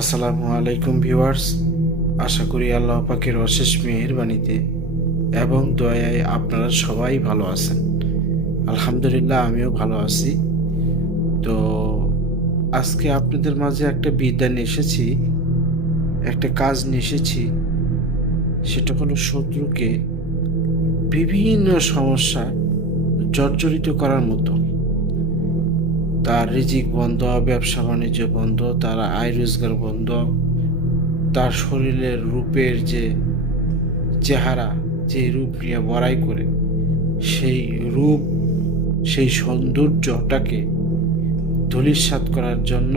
আসসালামু আলাইকুম ভিউয়ার্স, আশা করি আল্লাহ পাকের অশেষ মেহেরবানিতে এবং দয়ায় আপনারা সবাই ভালো আছেন। আলহামদুলিল্লাহ, আমিও ভালো আছি। তো আজকে আপনাদের মাঝে একটা বিদ্যা নিয়ে এসেছি, একটা কাজ নিয়ে এসেছি। সেটা হলো শত্রুকে বিভিন্ন সমস্যা জর্জরিত করার মতো। তার রিজিক বন্ধ, ব্যবসা বাণিজ্য বন্ধ, তার আয় রোজগার বন্ধ, তার শরীরের রূপের যে চেহারা, যে রূপ নিয়ে বড়াই করে, সেই রূপ, সেই সৌন্দর্যটাকে ধূলিসাৎ করার জন্য,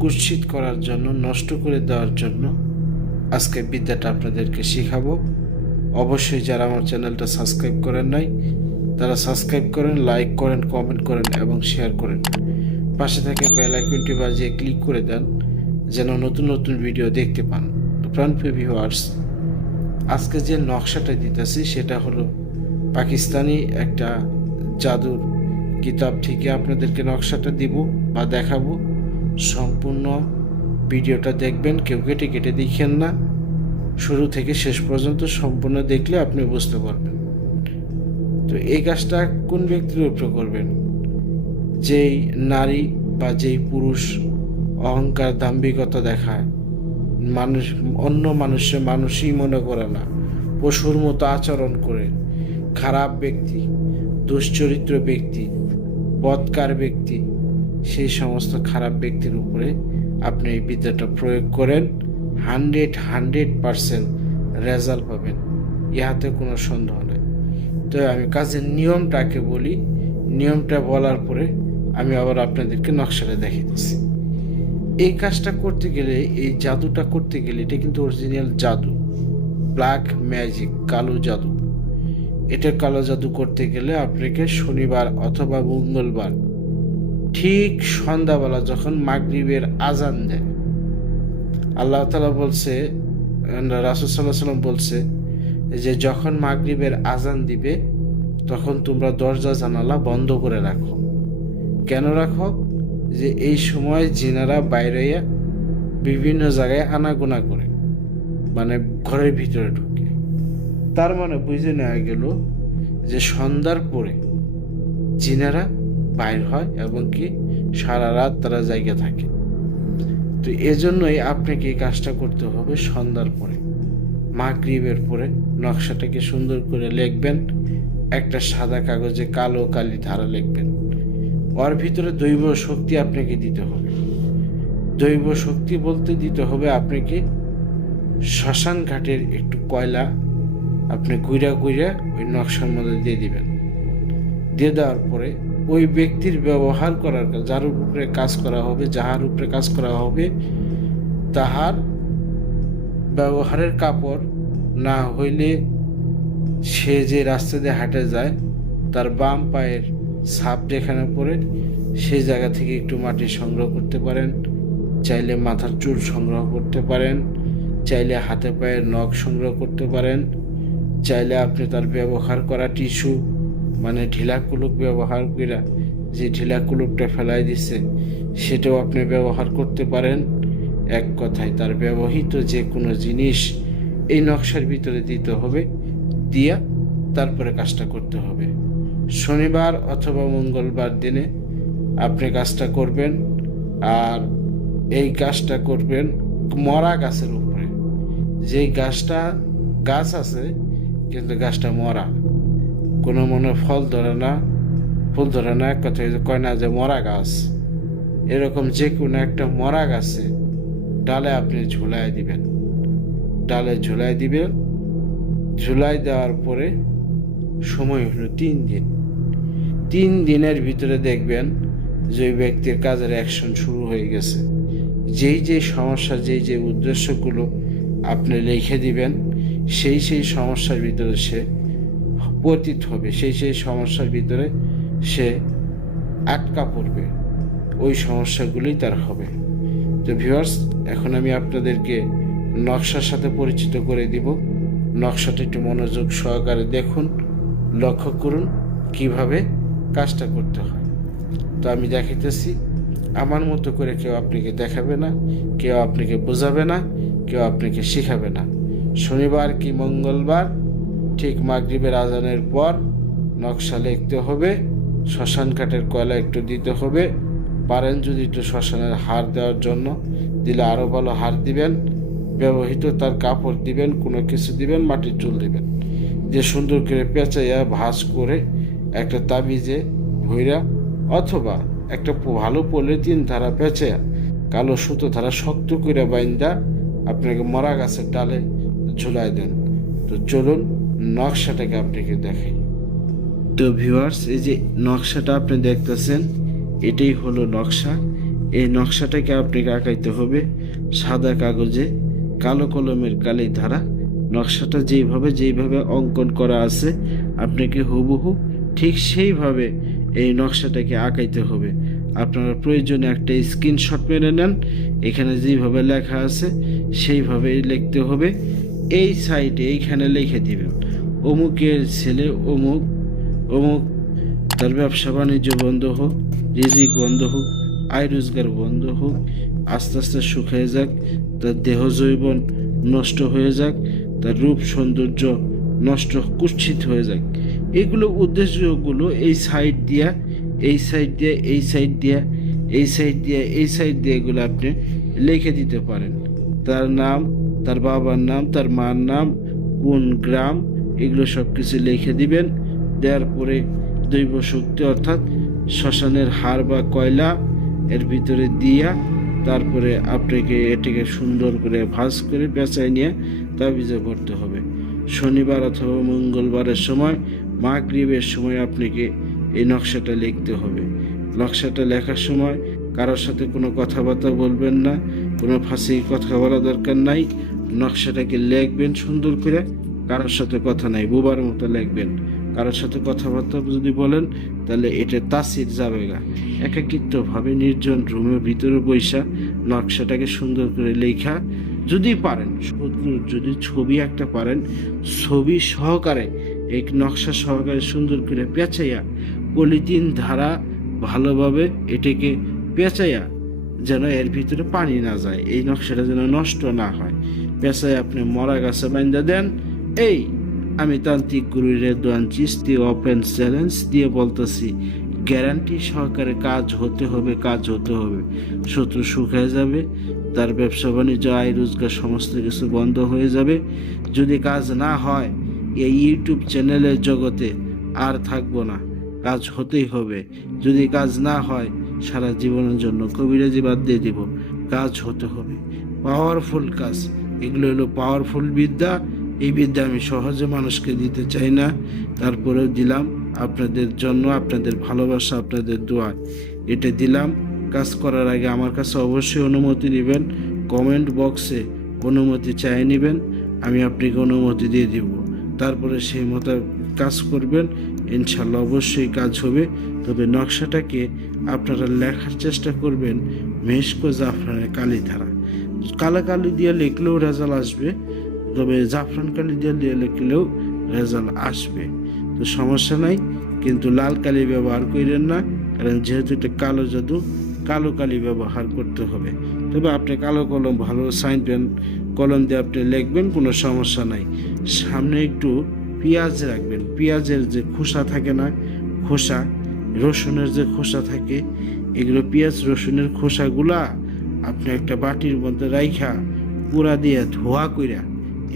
কুৎসিত করার জন্য, নষ্ট করে দেওয়ার জন্য আজকে বিদ্যাটা আপনাদেরকে শেখাবো। অবশ্যই যারা আমার চ্যানেলটা সাবস্ক্রাইব করেন নাই, তারা সাবস্ক্রাইব করেন, লাইক করেন, কমেন্ট করেন এবং শেয়ার করেন। পাশে থেকে বেল আইকনটি বাজিয়ে ক্লিক করে দেন, যেন নতুন নতুন ভিডিও দেখতে পান। প্রাণপ্রিয় ভিউয়ার্স, আজকে যে নকশাটা দিতেছি সেটা হলো পাকিস্তানি একটা জাদুর কিতাব। থেকে আপনাদেরকে নকশাটা দিব বা দেখাবো, সম্পূর্ণ ভিডিওটা দেখবেন, কেউ কেটে কেটে দেখেন না। শুরু থেকে শেষ পর্যন্ত সম্পূর্ণ দেখলে আপনি বুঝতে পারবেন। তো এই কাজটা কোন ব্যক্তির উপরে করবেন? যেই নারী বা যেই পুরুষ অহংকার, দাম্ভিকতা দেখায়, মানুষ, অন্য মানুষের মানুষই মনে করে না। পশুর মতো আচরণ করে। খারাপ ব্যক্তি, দুশ্চরিত্র ব্যক্তি, বৎকার ব্যক্তি, সেই সমস্ত খারাপ ব্যক্তির উপরে আপনি এই বিদ্যাটা প্রয়োগ করেন। হান্ড্রেড হান্ড্রেড পারসেন্ট রেজাল্ট পাবেন। ইহাতে কোনো সন্দেহ নেই। তো আমি কাজের নিয়মটাকে বলি। নিয়মটা বলার পরে আমি আবার আপনাদেরকে নকশাটা দেখাইতেছি। এই কাজটা করতে গেলে, এই জাদুটা করতে গেলে, এটা কিন্তু অরিজিনাল জাদু। ব্ল্যাক ম্যাজিক কালো জাদু। এটা কালো জাদু করতে গেলে আপনাকে শনিবার অথবা মঙ্গলবার, ঠিক সন্ধ্যাবেলা যখন মাগরিবের আজান দেয়। আল্লাহ তালা বলছে রাসুল সাল্লাহ সাল্লাম বলছে যে, যখন মাগরিবের আজান দিবে, তখন তোমরা দরজা জানালা বন্ধ করে রাখো। কেন রাখো? যে এই সময় জিনারা বাইরে বিভিন্ন জায়গায় আনাগোনা করে মানে ঘরের ভিতরে ঢুকে। তার মানে বুঝে নেওয়া গেল যে সন্ধ্যার পরে জিনারা বাইর হয় এবং কি সারা রাত তারা জায়গা থাকে। তো এজন্যই আপনাকে এই কাজটা করতে হবে সন্ধ্যার পরে। মাগরিবের পরে নকশাটাকে সুন্দর করে লিখবেন, একটা সাদা কাগজে কালো কালি ধারা লিখবেন। ওর ভিতরে দৈব শক্তি আপনাকে দিতে হবে। দৈব শক্তি বলতে দিতে হবে আপনাকে শ্মশান ঘাটের একটু কয়লা আপনি গুইরা গুইরা ওই নকশার মধ্যে দিয়ে দিবেন। দিয়ে দেওয়ার পরে ওই ব্যক্তির ব্যবহার করার যার উপরে কাজ করা হবে, যাহার উপরে কাজ করা হবে, তাহার ব্যবহারের কাপড় না হইলে সে যে রাস্তা দিয়ে হাঁটে যায়, তার বাম পায়ের ছাপ যেখানে পড়ে, সেই জায়গা থেকে একটু মাটি সংগ্রহ করতে পারেন। চাইলে মাথার চুল সংগ্রহ করতে পারেন। চাইলে হাতে পায়ের নখ সংগ্রহ করতে পারেন। চাইলে আপনি তার ব্যবহার করা টিস্যু মানে ঢিলা কুলুক ব্যবহার করে যে ঢিলা কুলুকটা ফেলাই দিচ্ছে সেটাও আপনি ব্যবহার করতে পারেন। এক কথায় তার ব্যবহৃত যে কোনো জিনিস এই নকশার ভিতরে দিতে হবে, দিয়া তারপরে কাজটা করতে হবে। শনিবার অথবা মঙ্গলবার দিনে আপনি কাজটা করবেন আর এই কাজটা করবেন মরা গাছের উপরে। যেই গাছটা গাছ আছে, কিন্তু গাছটা মরা। কোনো মনে ফল ধরে না, ফুল ধরে না, এক কথা কয় না যে মরা গাছ। এরকম যে কোনো একটা মরা গাছে ডালে আপনি ঝুলাই দিবেন। ডালে ঝুলাই দিবেন। ঝুলাই দেওয়ার পরে সময় হলো তিন দিন। তিন দিনের ভিতরে দেখবেন যে ব্যক্তির কাজের অ্যাকশন শুরু হয়ে গেছে। যেই যেই সমস্যা, যেই যে উদ্দেশ্যগুলো আপনি লিখে দিবেন, সেই সেই সমস্যার ভিতরে সে পতিত হবে, সেই সেই সমস্যার ভিতরে সে আটকা পড়বে। ওই সমস্যাগুলোই তার হবে। তো ভিউয়ার্স এখন আমি আপনাদেরকে নকশার সাথে পরিচিত করে দিব। নকশাটা একটু মনোযোগ সহকারে দেখুন, লক্ষ্য করুন কীভাবে কাজটা করতে হয়। তো আমি দেখাইতেছি, আমার মতো করে কেউ আপনাকে দেখাবে না, কেউ আপনাকে বোঝাবে না, কেউ আপনাকে শেখাবে না। শনিবার কি মঙ্গলবার, ঠিক মাগরিবের আজানের পর নকশা লিখতে হবে, শ্মশান কাঠের কয়লা একটু দিতে হবে। পারেন যদি একটু শ্মশানের হার দেওয়ার জন্য, দিলে আরও ভালো হার দিবেন। ব্যবহৃত তার কাপড় দিবেন, কোনো কিছু দিবেন, মাটির চুল দিবেন। যে সুন্দর করে পেঁচাইয়া ভাঁজ করে একটা তাবিজে ভৈরা অথবা একটা ভালো পলিথিন ধারা পেঁচাইয়া কালো সুতো ধারা শক্ত করে বাইন্দা আপনাকে মরা গাছের ডালে ঝুলাই দেন। তো চলুন নকশাটাকে আপনাকে দেখাই। তো ভিউয়ার্স এই যে নকশাটা আপনি দেখতেছেন, এটাই হলো নকশা। এই নকশাটাকে আপনাকে আঁকাইতে হবে সাদা কাগজে, কালো কলমের কালি ধারা। নকশাটা যেইভাবে যেইভাবে অঙ্কন করা আছে, আপনাকে হুবহু ঠিক সেইভাবে এই নকশাটাকে আঁকাইতে হবে। আপনারা প্রয়োজনে একটা স্ক্রিনশট মেরে নেন। এখানে যেইভাবে লেখা আছে, সেইভাবেই লিখতে হবে। এই সাইটে এইখানে লিখে দিবেন, অমুকের ছেলে অমুক অমুক তার ব্যবসা বাণিজ্য বন্ধ হোক, রিজিক বন্ধ হোক, আয় রোজগার বন্ধ হোক, আস্তে আস্তে শুকিয়ে যাক, তার দেহ জৈবন নষ্ট হয়ে যাক, তার রূপ সৌন্দর্য নষ্ট কুৎসিত হয়ে যাক। এগুলো উদ্দেশ্যগুলো এই সাইড দিয়া, এই সাইড দিয়ে, এই সাইড দিয়া, এই সাইড দিয়ে, এই সাইড দিয়ে এগুলো আপনি লিখে দিতে পারেন। তার নাম, তার বাবার নাম, তার মার নাম, কোন গ্রাম, এগুলো সব কিছু লিখে দিবেন। দেওয়ার পরে দৈব শক্তি অর্থাৎ শ্মশানের হাড় বা কয়লা এর ভিতরে দিয়া তারপরে আপনাকে এটাকে সুন্দর করে ভাঁজ করে পেঁচায় নিয়ে তাবিজে করতে হবে। শনিবার অথবা মঙ্গলবারের সময় মাগরিবের সময় আপনাকে এই নকশাটা লিখতে হবে। নকশাটা লেখার সময় কারোর সাথে কোনো কথাবার্তা বলবেন না, কোনো ফাঁসি কথা বলা দরকার নাই। নকশাটাকে লিখবেন সুন্দর করে, কারোর সাথে কথা নাই, বোবার মতো লিখবেন। কারোর সাথে কথাবার্তা যদি বলেন, তাহলে এটা তাসির যাবে গা একাকিত্বভাবে নির্জন রুমের ভিতরে বৈশা নকশাটাকে সুন্দর করে লেখা যদি পারেন যদি ছবি একটা পারেন, ছবি সহকারে এই নকশা সহকারে সুন্দর করে পেঁচাইয়া, পলিথিন ধারা ভালোভাবে এটাকে পেঁচাইয়া যেন এর ভিতরে পানি না যায়। এই নকশাটা যেন নষ্ট না হয়। পেঁচাই আপনি মরা গাছে বান্ধা দেন। এই, আমি তান্ত্রিক গুরু রেদওয়ান চিস্তি ওপেন চ্যালেঞ্জ দিয়ে বলতেছি গ্যারান্টি সহকারে কাজ হতে হবে, কাজ হতে হবে। শত্রু শুকিয়ে যাবে, তার ব্যবসা বাণিজ্য, আয়, রোজগার সমস্ত কিছু বন্ধ হয়ে যাবে। যদি কাজ না হয়, এই ইউটিউব চ্যানেলের জগতে আর থাকব না, কাজ হতেই হবে। যদি কাজ না হয়, সারা জীবনের জন্য কবিরাজি বাদ দিয়ে দিব, কাজ হতে হবে। পাওয়ারফুল কাজ, এগুলো হলো পাওয়ারফুল বিদ্যা। এই বিদ্যা আমি সহজে মানুষকে দিতে চাই না। তারপরেও দিলাম। আপনাদের জন্য, আপনাদের ভালোবাসা, আপনাদের দোয়া। এটা দিলাম। কাজ করার আগে আমার কাছে অবশ্যই অনুমতি নেবেন। কমেন্ট বক্সে অনুমতি চাই নেবেন। আমি আপনাকে অনুমতি দিয়ে দিব। তারপরে সেই মতো কাজ করবেন। ইনশাল্লাহ অবশ্যই কাজ হবে। তবে নকশাটাকে আপনারা লেখার চেষ্টা করবেন মেশকো জাফরানের কালি ধারা কালা কালি দিয়ে লিখলেও রেজাল্ট আসবে। তবে জাফরান কালি দিয়ে লিখলেও রেজাল্ট আসবে। তো সমস্যা নাই, কিন্তু লাল কালি ব্যবহার করেন না, কারণ যেহেতু এটা কালো জাদু, কালো কালি ব্যবহার করতে হবে। তবে আপনি কালো কলম, ভালো সাইন পেন, কলম দিয়ে আপনি লিখবেন, কোনো সমস্যা নাই। সামনে একটু পেঁয়াজ রাখবেন। পেঁয়াজের যে খোসা থাকে না, খোসা, রসুনের যে খোসা থাকে, এগুলো পেঁয়াজ, রসুনের খোসাগুলা আপনি একটা বাটির মধ্যে রাইখা, পুরা দিয়ে ধোয়া কইরা,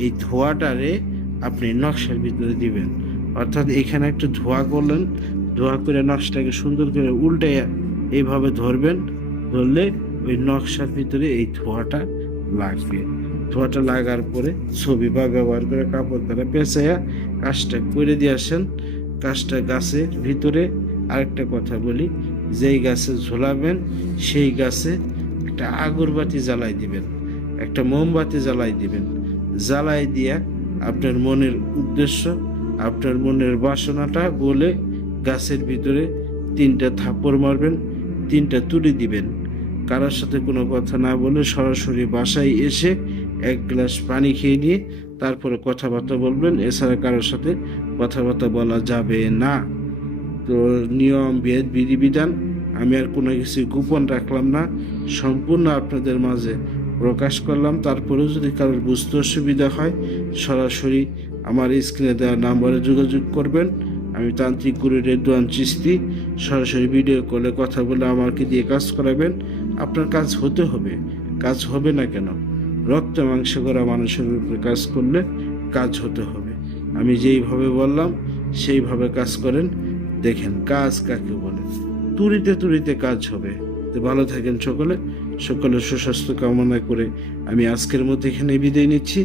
এই ধোয়াটারে আপনি নকশার ভিতরে দিবেন। অর্থাৎ এখানে একটু ধোয়া করলেন, ধোয়া করে নকশাটাকে সুন্দর করে উল্টাইয়া এইভাবে ধরবেন, ধরলে ওই নকশার ভিতরে এই ধোয়াটা লাগবে। ধোয়াটা লাগার পরে ছবি বা ব্যবহার করে কাপড় দ্বারা পেঁচাইয়া কাজটা করে দিয়ে আসেন। কাজটা গাছের ভিতরে আরেকটা কথা বলি, যেই গাছে ঝোলাবেন, সেই গাছে একটা আগরবাতি জ্বালাই দিবেন, একটা মোমবাতি জ্বালাই দিবেন। জ্বালাই দিয়া আপনার মনের উদ্দেশ্য আপনার মনের বাসনাটা বলে গাছের ভিতরে তিনটা থাপ্পড় মারবেন, তিনটা তুলে দিবেন। কারোর সাথে কোনো কথা না বলে সরাসরি বাসায় এসে এক গ্লাস পানি খেয়ে নিয়ে তারপরে কথাবার্তা বলবেন, এছাড়া কারোর সাথে কথাবার্তা বলা যাবে না। তো নিয়ম ভেদ বিধিবিধান, আমি আর কোনো কিছু গোপন রাখলাম না, সম্পূর্ণ আপনাদের মাঝে প্রকাশ করলাম। তারপরেও যদি কারোর বুঝতে অসুবিধা হয়, সরাসরি আমার স্ক্রিনে দেওয়া নাম্বারে যোগাযোগ করবেন। আমি তান্ত্রিক গুরু রেদওয়ান চিস্তি সরাসরি ভিডিও কলে কথা বলে আমাকে দিয়ে কাজ করাবেন। আপনার কাজ হতে হবে, কাজ হবে না কেন? রক্ত মাংস করা মানুষের উপরে কাজ করলে কাজ হতে হবে। আমি যেইভাবে বললাম, সেইভাবে কাজ করেন। দেখেন কাজ কাকে বলে। তুরিতে তুরিতে কাজ হবে। তো ভালো থাকেন সকলে। সকলের সুস্বাস্থ্য কামনা করে আমি আজকের মধ্যে এখানে বিদায় নিচ্ছি।